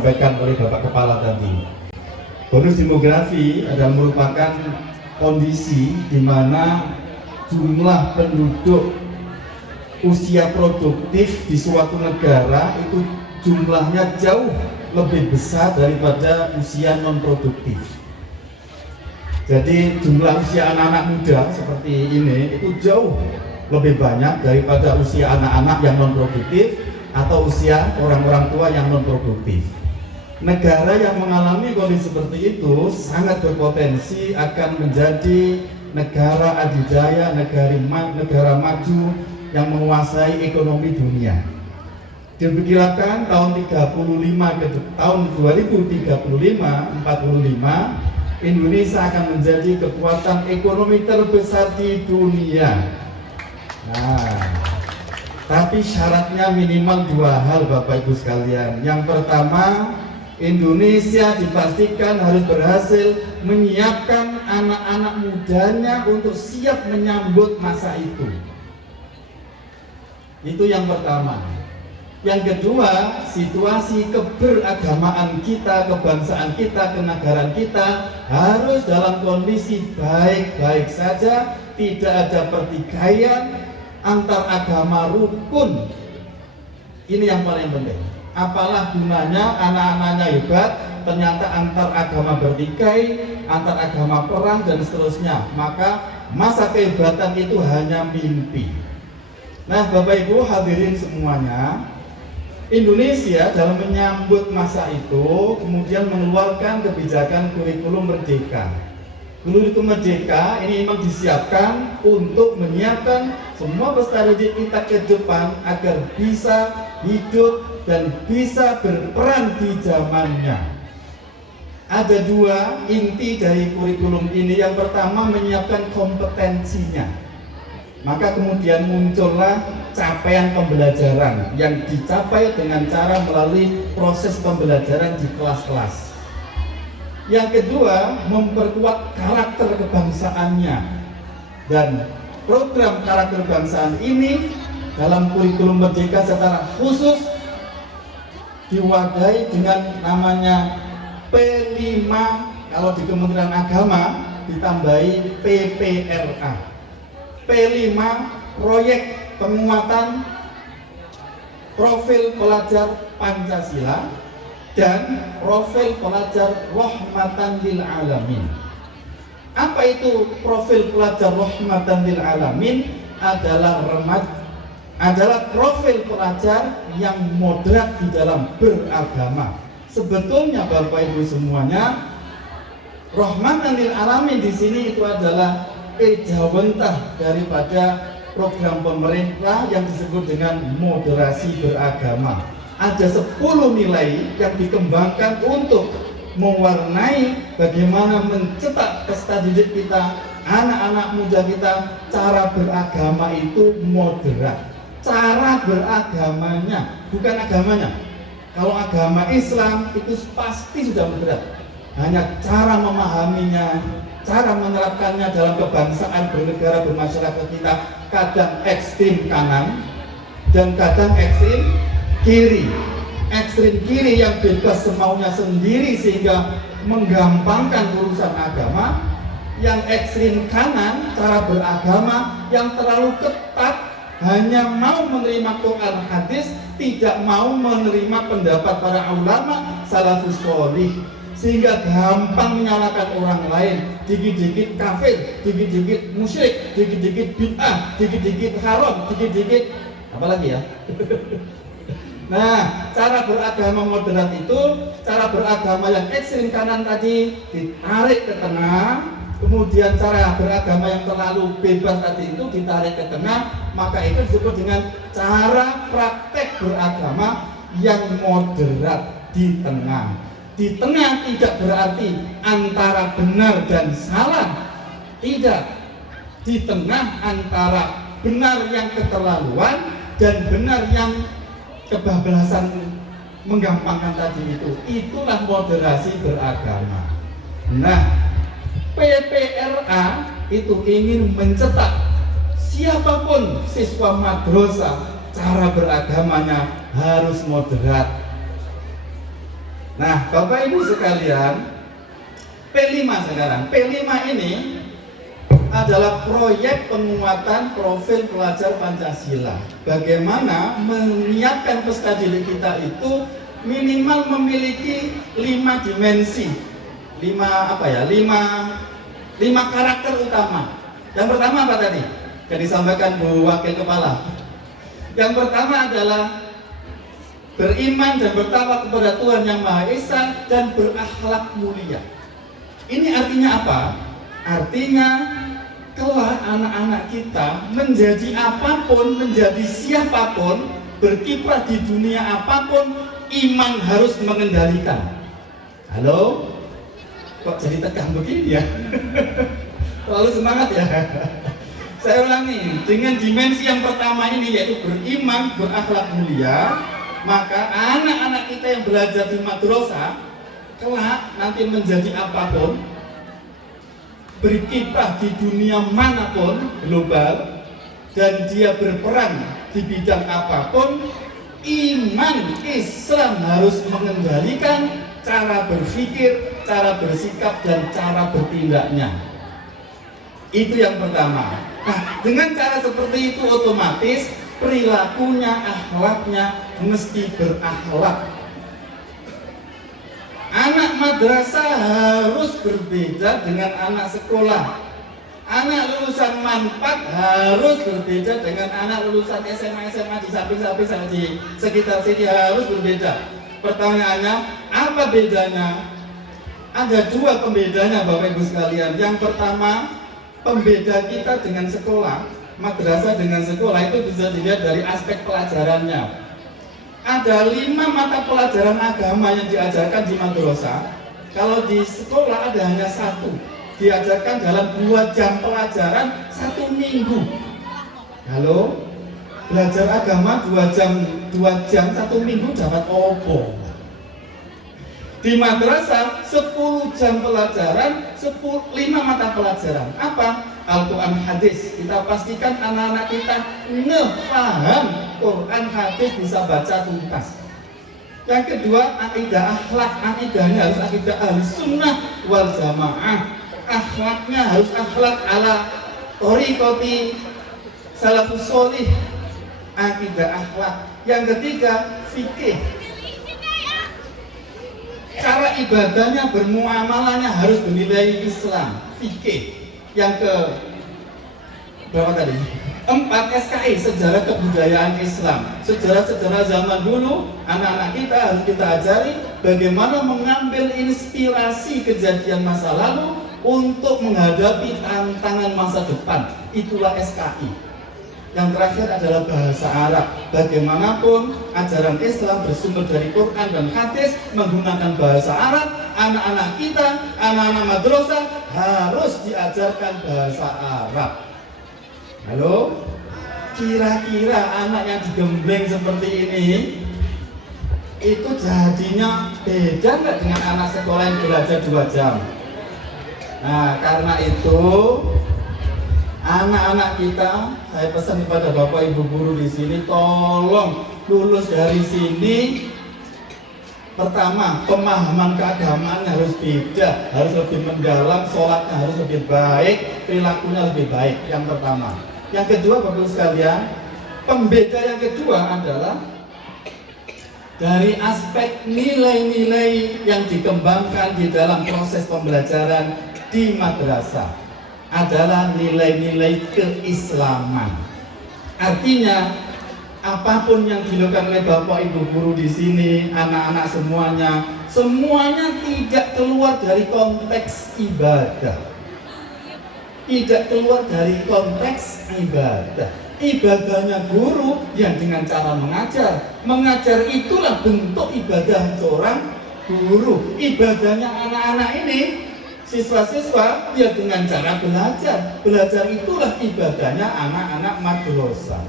disampaikan oleh Bapak Kepala tadi. Bonus demografi adalah merupakan kondisi di mana jumlah penduduk usia produktif di suatu negara itu jumlahnya jauh lebih besar daripada usia non produktif. Jadi jumlah usia anak-anak muda seperti ini itu jauh lebih banyak daripada usia anak-anak yang non produktif atau usia orang-orang tua yang non produktif. Negara yang mengalami kondisi seperti itu sangat berpotensi akan menjadi negara adidaya, negara maju yang menguasai ekonomi dunia. Diperkirakan tahun 2035 Indonesia akan menjadi kekuatan ekonomi terbesar di dunia. Nah, tapi syaratnya minimal dua hal Bapak Ibu sekalian. Yang pertama, Indonesia dipastikan harus berhasil menyiapkan anak-anak mudanya untuk siap menyambut masa itu. Itu yang pertama. Yang kedua, situasi keberagamaan kita, kebangsaan kita, kenegaraan kita harus dalam kondisi baik-baik saja, tidak ada pertikaian antar agama rukun. Ini yang paling penting. Apalah gunanya anak-anaknya hebat, ternyata antar agama bertikai, antar agama perang dan seterusnya. Maka masa kehebatan itu hanya mimpi. Nah, Bapak Ibu hadirin semuanya, Indonesia dalam menyambut masa itu kemudian mengeluarkan kebijakan kurikulum merdeka. Kurikulum merdeka ini memang disiapkan untuk menyiapkan semua peserta didik kita ke depan agar bisa hidup dan bisa berperan di zamannya. Ada dua inti dari kurikulum ini. Yang pertama, menyiapkan kompetensinya. Maka kemudian muncullah capaian pembelajaran yang dicapai dengan cara melalui proses pembelajaran di kelas-kelas. Yang kedua, memperkuat karakter kebangsaannya. Dan program karakter kebangsaan ini dalam kurikulum merdeka secara khusus diwadahi dengan namanya P5, kalau di Kementerian Agama ditambahi PPRA. P5, proyek penguatan profil pelajar Pancasila dan profil pelajar rahmatan lil alamin. Apa itu profil pelajar rahmatan lil alamin? Adalah profil pelajar yang moderat di dalam beragama. Sebetulnya Bapak Ibu semuanya, rahmatan lil alamin di sini itu adalah ejawantah daripada program pemerintah yang disebut dengan moderasi beragama. Ada 10 nilai yang dikembangkan untuk mewarnai bagaimana mencetak peserta didik kita, anak-anak muda kita, cara beragama itu moderat. Cara beragamanya, bukan agamanya. Kalau agama Islam itu pasti sudah moderat. Hanya cara memahaminya, cara menerapkannya dalam kebangsaan, bernegara, bermasyarakat kita kadang ekstrim kanan dan kadang ekstrim kiri. Ekstrim kiri yang bebas semaunya sendiri sehingga menggampangkan urusan agama. Yang ekstrim kanan, cara beragama yang terlalu ketat, hanya mau menerima Quran hadis, tidak mau menerima pendapat para ulama salafus sholih, sehingga gampang menyalahkan orang lain. Dikit-dikit kafir, dikit-dikit musyrik, dikit-dikit bid'ah, dikit-dikit haram, dikit-dikit apa lagi ya? Nah, cara beragama moderat itu, cara beragama yang ekstrim kanan tadi ditarik ke tengah, kemudian cara beragama yang terlalu bebas tadi itu ditarik ke tengah, maka itu disebut dengan cara praktek beragama yang moderat di tengah. Di tengah tidak berarti antara benar dan salah, tidak. Di tengah antara benar yang keterlaluan dan benar yang kebablasan menggampangkan tadi itu. Itulah moderasi beragama. Nah, PPRA itu ingin mencetak siapapun siswa madrasah, cara beragamanya harus moderat. Nah, Bapak Ibu sekalian, P5 sekarang. P5 ini adalah proyek penguatan profil pelajar Pancasila. Bagaimana menyiapkan peserta didik kita itu minimal memiliki 5 dimensi, 5 karakter utama. Yang pertama apa tadi? Yang disampaikan Bu Wakil Kepala. Yang pertama adalah beriman dan bertakwa kepada Tuhan Yang Maha Esa dan berakhlak mulia. Ini artinya apa? Artinya kelak anak-anak kita menjadi apapun, menjadi siapapun, berkiprah di dunia apapun, iman harus mengendalikan. Halo? Kok jadi tegang begini ya? Terlalu semangat ya? Saya ulangi, dengan dimensi yang pertama ini yaitu beriman, berakhlak mulia, maka anak-anak kita yang belajar di madrasah kelak nanti menjadi apapun, berkiprah di dunia manapun global, dan dia berperan di bidang apapun, iman Islam harus mengendalikan cara berpikir, cara bersikap, dan cara bertindaknya. Itu yang pertama. Nah, dengan cara seperti itu otomatis perilakunya, akhlaknya mesti berakhlak. Anak madrasah harus berbeda dengan anak sekolah. Anak lulusan manfaat harus berbeda dengan anak lulusan SMA di samping-samping di sekitar sini, harus berbeda. Pertanyaannya, apa bedanya? Ada 2 pembedanya Bapak Ibu sekalian. Yang pertama, pembeda kita dengan sekolah, madrasah dengan sekolah itu bisa dilihat dari aspek pelajarannya. Ada 5 mata pelajaran agama yang diajarkan di madrasah. Kalau di sekolah ada hanya 1, diajarkan dalam 2 jam pelajaran 1 minggu. Halo? Belajar agama 2 jam 1 minggu dapat opo? Di madrasah 10 jam pelajaran, 5 mata pelajaran. Apa? Al-Quran, hadis. Kita pastikan anak-anak kita ngefaham Quran, hadis, bisa baca tuntas. Yang kedua, akidah akhlak. Akidahnya harus akidah ahli sunnah wal jamaah. Akhlaknya harus akhlak ala thoriqati salafus sholih. Akidah akhlak. Yang ketiga, fikih. Cara ibadahnya, bermuamalahnya harus bernilai Islam, fikih. Yang ke berapa tadi? 4, SKI, sejarah kebudayaan Islam. Sejarah-sejarah zaman dulu, anak-anak kita harus kita ajari bagaimana mengambil inspirasi kejadian masa lalu untuk menghadapi tantangan masa depan. Itulah SKI. Yang terakhir adalah bahasa Arab. Bagaimanapun ajaran Islam bersumber dari Quran dan hadis, menggunakan bahasa Arab, anak-anak kita, anak-anak madrasah harus diajarkan bahasa Arab. Halo? Kira-kira anak yang digembleng seperti ini itu jadinya beda nggak dengan anak sekolah yang belajar 2 jam? Nah, karena itu anak-anak kita, saya pesan kepada Bapak Ibu guru di sini, tolong lulus dari sini. Pertama, pemahaman keagamaan harus beda, harus lebih mendalam, sholatnya harus lebih baik, perilakunya lebih baik. Yang pertama. Yang kedua, Bapak Ibu sekalian, pembeda yang kedua adalah dari aspek nilai-nilai yang dikembangkan di dalam proses pembelajaran di madrasah adalah nilai-nilai keislaman. Artinya, apapun yang dilakukan oleh Bapak Ibu guru di sini, anak-anak semuanya tidak keluar dari konteks ibadah. Tidak keluar dari konteks ibadah. Ibadahnya guru yang dengan cara mengajar. Mengajar itulah bentuk ibadah seorang guru. Ibadahnya anak-anak ini, siswa-siswa, ya dengan cara belajar. Belajar itulah ibadahnya anak-anak madrasah.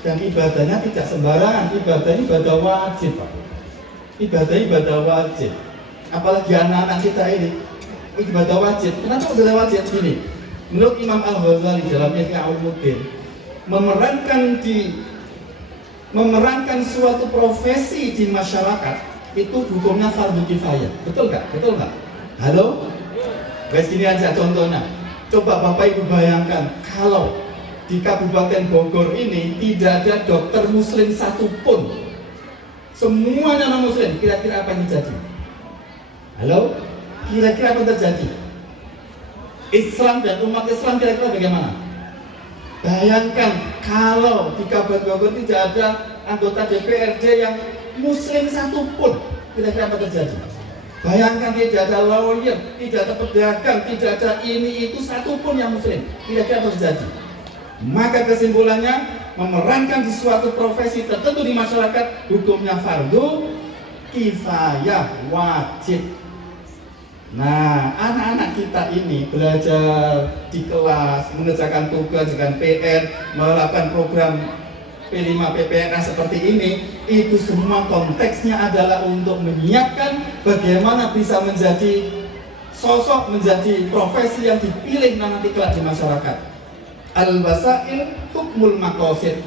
Dan ibadahnya tidak sembarangan, ibadah wajib, Pak. Ibadah wajib. Apalagi anak-anak kita ini, ibadah wajib. Kenapa ibadah wajib ini? Menurut Imam Al-Ghazali dalam Ihya Ulumuddin, memerankan suatu profesi di masyarakat itu hukumnya fardu kifayah. Betul nggak? Betul nggak? Halo? Guys, gini aja contohnya. Coba Bapak Ibu bayangkan kalau di Kabupaten Bogor ini tidak ada dokter muslim satupun, semuanya non muslim, kira-kira apa yang terjadi? Halo? Kira-kira apa yang terjadi? Islam dan umat Islam kira-kira bagaimana? Bayangkan kalau di Kabupaten Bogor tidak ada anggota DPRD yang muslim satupun, kira-kira apa terjadi? Bayangkan tidak ada lawyer, tidak ada pedagang, tidak ada ini itu satupun yang muslim, kira-kira apa terjadi? Maka kesimpulannya, memerankan di suatu profesi tertentu di masyarakat hukumnya fardu kifayah, wajib. Nah, anak-anak kita ini belajar di kelas, mengerjakan tugas dengan PR, melakukan program P5 PPRA seperti ini, itu semua konteksnya adalah untuk menyiapkan bagaimana bisa menjadi sosok, menjadi profesi yang dipilih nanti kelak di masyarakat. Al-wasail hukmul maqasid.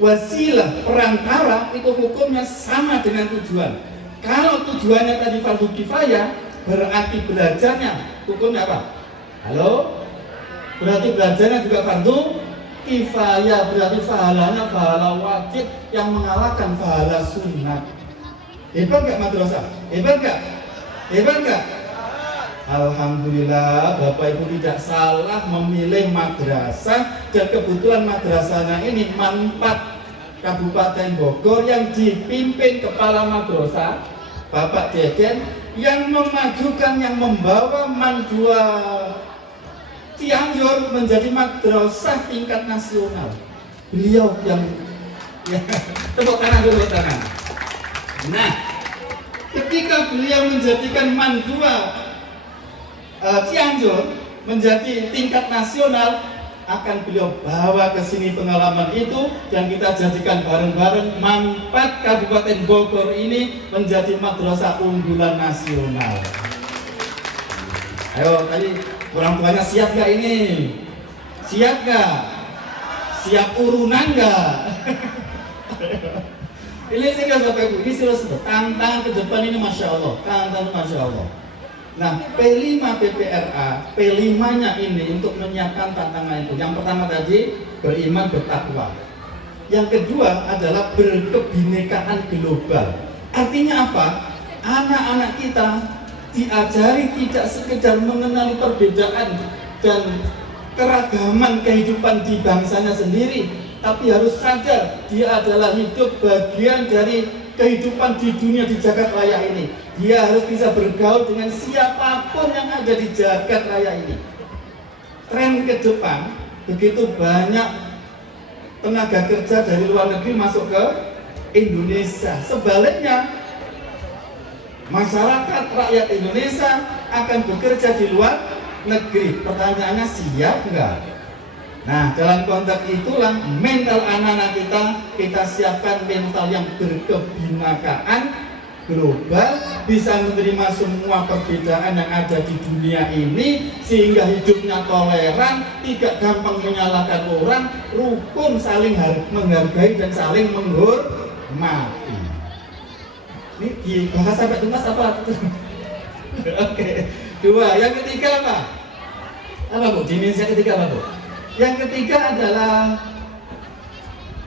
Wasilah, perantara itu hukumnya sama dengan tujuan. Kalau tujuannya tadi fardu kifayah, berarti belajarnya hukumnya apa? Halo? Berarti belajarnya juga fardu kifayah, berarti pahalanya pahala wajib yang mengalahkan pahala sunnah. Hebat gak madrasah? Hebat gak? Hebat gak? Alhamdulillah Bapak Ibu tidak salah memilih madrasah, dan kebetulan madrasahnya ini Manpat Kabupaten Bogor yang dipimpin kepala madrasah Bapak Deden, yang memajukan, yang membawa Mandua Cianjur menjadi madrasah tingkat nasional. Beliau yang tepuk tangan dulu, tepuk tangan. Nah, ketika beliau menjadikan Mandua Cianjur menjadi tingkat nasional, akan beliau bawa ke sini pengalaman itu, dan kita jadikan bareng-bareng Manpat Kabupaten Bogor ini menjadi madrasah unggulan nasional. Ayo, tadi orang tuanya siap gak ini? Siap gak? Siap urunan gak? Ini sih kan Bapak Ibu, ini serius, tantangan ke depan ini Masya Allah, tantangan Masya Allah. Nah, P5 PPRA, P5-nya ini untuk menyiapkan tantangan itu. Yang pertama tadi, beriman bertakwa. Yang kedua adalah berkebinekaan global. Artinya apa? Anak-anak kita diajari tidak sekedar mengenali perbedaan dan keragaman kehidupan di bangsanya sendiri, tapi harus sadar dia adalah hidup bagian dari kehidupan di dunia, di jagat raya ini. Dia harus bisa bergaul dengan siapapun yang ada di jagat raya ini. Tren ke depan, begitu banyak tenaga kerja dari luar negeri masuk ke Indonesia. Sebaliknya, masyarakat rakyat Indonesia akan bekerja di luar negeri. Pertanyaannya, siap nggak? Nah, dalam konteks itulah mental anak-anak kita siapkan mental yang berkebinekaan global, bisa menerima semua perbedaan yang ada di dunia ini, sehingga hidupnya toleran, tidak gampang menyalahkan orang, rukun, saling menghargai dan saling menghormati. Ini dibahas sampai tuntas apa? Oke. Dua. Yang ketiga apa? Apa Bu? Dimensi yang ketiga apa Bu? Yang ketiga adalah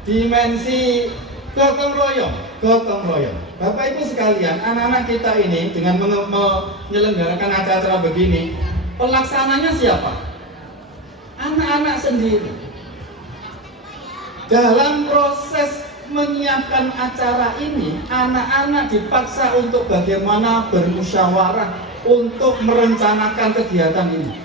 dimensi gotong royong. Gotong royong. Bapak Ibu sekalian, anak-anak kita ini dengan menyelenggarakan acara-acara begini, pelaksananya siapa? Anak-anak sendiri. Dalam proses menyiapkan acara ini, anak-anak dipaksa untuk bagaimana bermusyawarah untuk merencanakan kegiatan ini.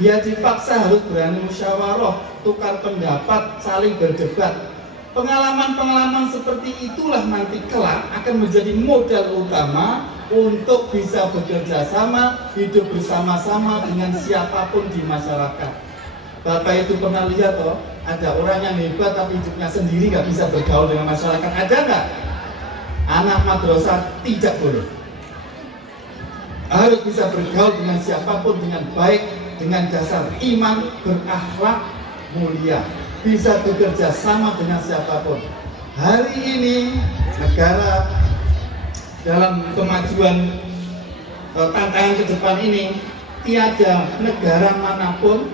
Dia dipaksa harus berani musyawarah, tukar pendapat, saling berdebat. Pengalaman-pengalaman seperti itulah nanti kelak akan menjadi modal utama untuk bisa bekerja sama, hidup bersama-sama dengan siapapun di masyarakat. Bapak itu pernah lihat toh, ada orang yang hebat tapi hidupnya sendiri nggak bisa bergaul dengan masyarakat, ada nggak? Anak madrasah tidak boleh. Harus bisa bergaul dengan siapapun dengan baik, dengan dasar iman, berakhlak mulia, bisa bekerja sama dengan siapapun. Hari ini negara dalam kemajuan tantangan ke depan ini, tiada negara manapun,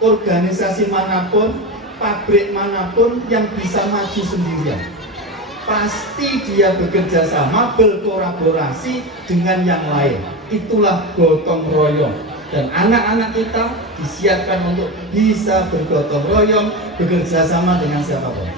organisasi manapun, pabrik manapun yang bisa maju sendirian. Pasti dia bekerja sama, berkolaborasi dengan yang lain. Itulah gotong royong. Dan anak-anak kita disiapkan untuk bisa bergotong royong, bekerja sama dengan siapapun.